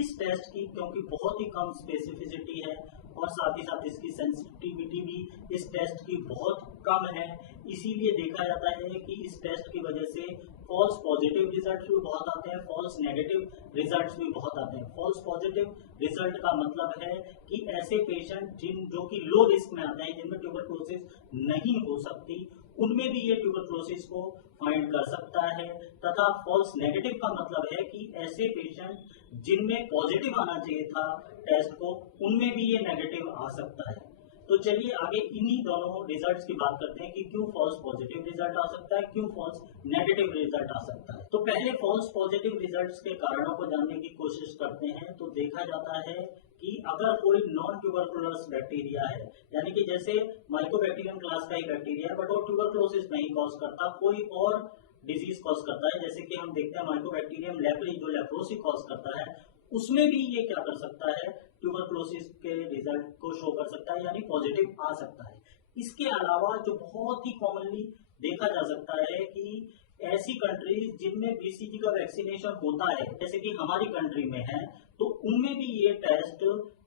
इस टेस्ट की क्योंकि बहुत ही कम स्पेसिफिसिटी है और साथ ही साथ इसकी सेंसिटिविटी भी इस टेस्ट की बहुत कम है, इसीलिए देखा जाता है कि इस टेस्ट की वजह से फॉल्स पॉजिटिव रिजल्ट भी बहुत आते हैं, फॉल्स नेगेटिव रिजल्ट्स भी बहुत आते हैं। फॉल्स पॉजिटिव रिजल्ट का मतलब है कि ऐसे पेशेंट जो कि लो रिस्क में आते हैं, जिनमें ट्यूबरक्लोसिस नहीं हो सकती, उनमें भी ये ट्यूबरक्लोसिस को फाइंड कर सकता है। तथा फॉल्स नेगेटिव का मतलब है कि ऐसे पेशेंट जिनमें पॉजिटिव आना चाहिए था टेस्ट को, उनमें भी ये नेगेटिव आ सकता है। तो चलिए आगे इन्हीं दोनों रिजल्ट्स की बात करते हैं कि क्यों फॉल्स पॉजिटिव रिजल्ट आ सकता है, क्यों फॉल्स नेगेटिव रिजल्ट आ सकता है। तो पहले फॉल्स पॉजिटिव रिजल्ट्स के कारणों को जानने की कोशिश करते हैं। तो देखा जाता है कि अगर कोई नॉन ट्यूबरकुलस बैक्टीरिया है, यानी कि जैसे माइकोबैक्टीरियम क्लास का ही बैक्टीरिया है बट वो ट्यूबरकुलोसिस नहीं कॉज करता, कोई और डिजीज कॉज करता है, जैसे कि हम देखते हैं माइकोबैक्टीरियम लेप्री जो लेप्रोसी कॉज करता है, उसमें भी ये क्या कर सकता है, ट्यूबरकुलोसिस के रिजल्ट को शो कर सकता है, यानी पॉजिटिव आ सकता है। इसके अलावा जो बहुत ही कॉमनली देखा जा सकता है कि ऐसी कंट्रीज जिनमें बीसीजी का वैक्सीनेशन होता है, जैसे कि हमारी कंट्री में है, तो उनमें भी ये टेस्ट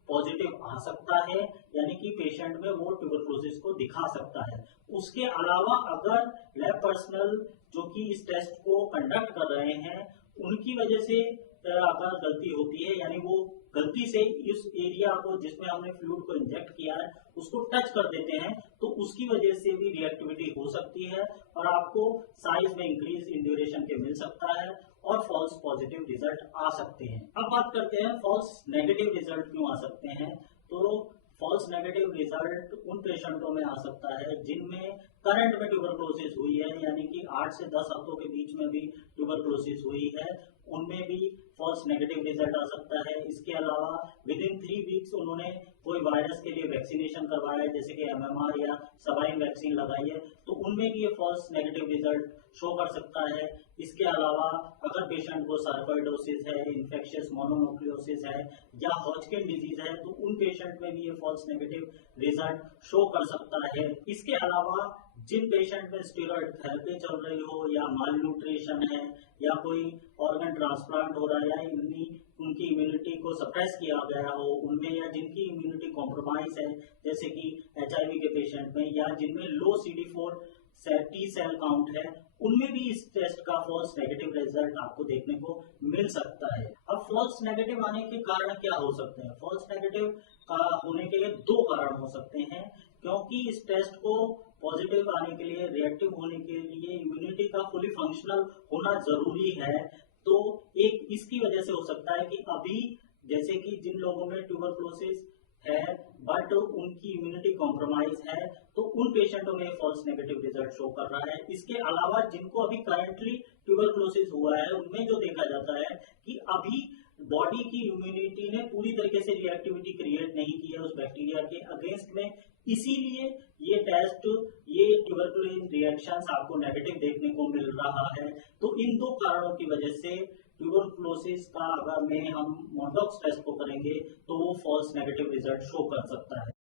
पॉजिटिव आ सकता है, यानी कि पेशेंट में वो ट्यूबरकुलोसिस को दिखा सकता है। उसके अलावा अगर लैब पर्सनल जो कि इस टेस्ट को कंडक्ट कर रहे हैं, उनकी वजह से अगर गलती होती है, यानी वो गलती से इस एरिया को जिसमें हमने फ्लूइड को इंजेक्ट किया है उसको टच कर देते हैं, तो उसकी वजह से भी रिएक्टिविटी हो सकती है और आपको साइज में इंक्रीज इन ड्यूरेशन के मिल सकता है और फॉल्स पॉजिटिव रिजल्ट आ सकते हैं। अब बात करते हैं फॉल्स नेगेटिव रिजल्ट क्यों आ सकते हैं। तो फॉल्स नेगेटिव रिजल्ट उन पेशेंटों में आ सकता है जिनमें करंट में ट्यूबरकुलोसिस हुई है, यानी कि 8 से 10 हफ्तों के बीच में भी ट्यूबरकुलोसिस हुई है, उनमें भी फॉल्स नेगेटिव रिजल्ट आ सकता है। इसके अलावा विद इन 3 वीक्स उन्होंने कोई वायरस के लिए वैक्सीनेशन करवाया है, जैसे कि एमएमआर या सबाइन वैक्सीन लगाई है, तो उनमें भी ये फॉल्स नेगेटिव रिजल्ट शो कर सकता है। इसके अलावा अगर पेशेंट को सार्कोइडोसिस है, इन्फेक्शियस मोनोन्यूक्लियोसिस है या हॉजकिन डिजीज है, तो उन पेशेंट में भी ये फॉल्स नेगेटिव रिजल्ट शो कर सकता है। इसके अलावा जिन पेशेंट में स्टेरॉइड थेरेपी चल रही हो या माल न्यूट्रिशन है या कोई ऑर्गन ट्रांसप्लांट हो रहा है या उनकी इम्यूनिटी को सप्रेस किया गया हो उनमें, या जिनकी इम्यूनिटी कॉम्प्रोमाइज है जैसे कि एचआईवी के पेशेंट में, या जिनमें लो CD4 टी सेल काउंट है, उनमें भी इस टेस्ट का फॉल्स नेगेटिव रिजल्ट आपको देखने को मिल सकता है। अब फॉल्स नेगेटिव आने के कारण क्या हो सकते हैं। फॉल्स नेगेटिव का होने के लिए 2 कारण हो सकते हैं, क्योंकि इस टेस्ट को पॉजिटिव आने के लिए, रिएक्टिव होने के लिए इम्यूनिटी का फुली फंक्शनल होना जरूरी है। तो एक इसकी वजह से हो सकता है कि अभी जैसे कि जिन लोगों में ट्यूबरकुलोसिस है बट उनकी इम्यूनिटी कॉम्प्रोमाइज है, तो उन पेशेंटों में फॉल्स नेगेटिव रिजल्ट शो कर रहा है। इसके अलावा जिनको अभी करंटली ट्यूबरकुलोसिस हुआ है, उनमें जो देखा जाता है कि अभी बॉडी की इम्यूनिटी ने पूरी तरीके से रिएक्टिविटी क्रिएट नहीं की है उस बैक्टीरिया के अगेंस्ट में, इसीलिए ये टेस्ट, ये ट्यूबरकुलोसिस रिएक्शंस आपको नेगेटिव देखने को मिल रहा है। तो इन 2 कारणों की वजह से ट्यूबरकुलोसिस का अगर हम मॉडॉक्स टेस्ट को करेंगे तो वो फॉल्स नेगेटिव रिजल्ट शो कर सकता है।